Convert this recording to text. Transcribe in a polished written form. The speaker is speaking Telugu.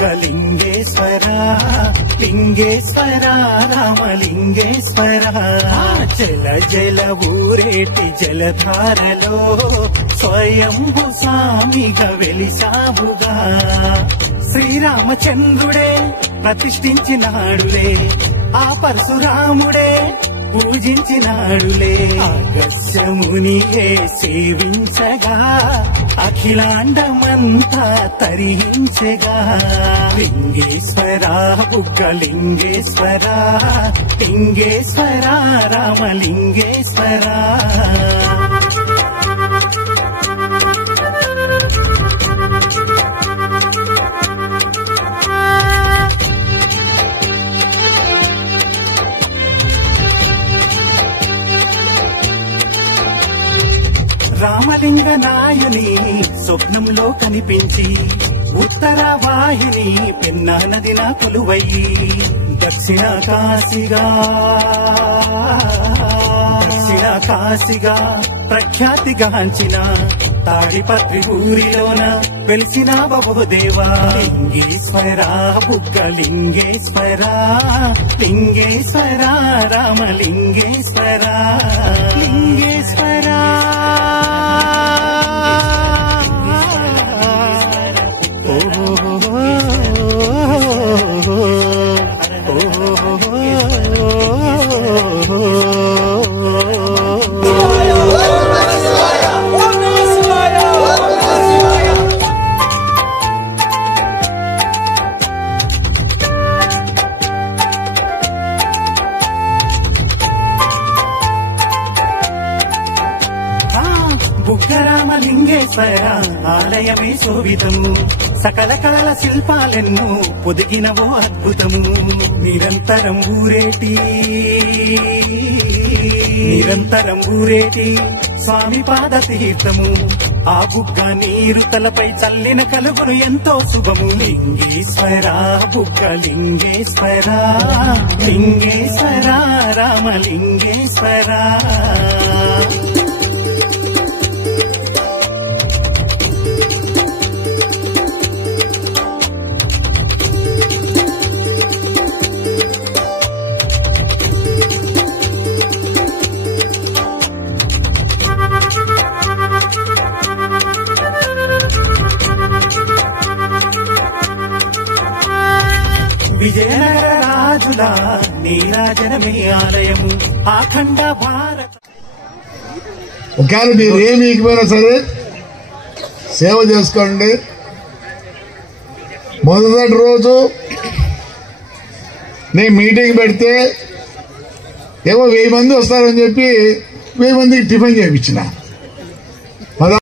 బుగ్గలింగేశ్వర లింగేశ్వర రామలింగేశ్వర జల జల ఊరేటి జలధారలో స్వయంభు స్వామిగా వెలిశావుగా శ్రీరామచంద్రుడే ప్రతిష్ఠించినాడులే ఆ పరశురాముడే పూజించినాడులే ఆగస్యమునియే సేవించగా అఖిలాండమంతా తరించగా లింగేశ్వర బుగ్గలింగేశ్వర లింగేశ్వర రామలింగేశ్వర రామలింగ నాయుని స్వప్నంలో కనిపించి ఉత్తర వాహిని పెన్నా నదిన కొలువయ్యి దక్షిణ కాశీగా ప్రఖ్యాతిగాంచిన తాడిపత్రి ఊరిలోన వెలిసిన బహుదేవా లింగేశ్వర బుగ్గలింగేశ్వర లింగేశ్వర రామలింగేశ్వర లింగేశ్వర బుగ్గరామలింగేశ్వర ఆలయమే శోభితము సకల కళల శిల్పాలెన్నో పొదిగినవో అద్భుతము నిరంతరం ఊరేటి స్వామి పాద తీర్థము ఆ బుగ్గ నీరు తలపై చల్లిన కలుగును ఎంతో శుభము లింగేశ్వర బుగ్గలింగేశ్వర లింగేశ్వర రామలింగేశ్వర విజయనగర రాజుల నీరాజనమే ఆలయము అఖండ భారత. ఒకవేళ మీరు ఏమి ఇకపోయినా సరే సేవ చేసుకోండి. మొదటి రోజు నేను మీటింగ్ పెడితే ఏవో 1000 మంది వస్తారని చెప్పి 1000 మందికి టిఫిన్ చేయించిన.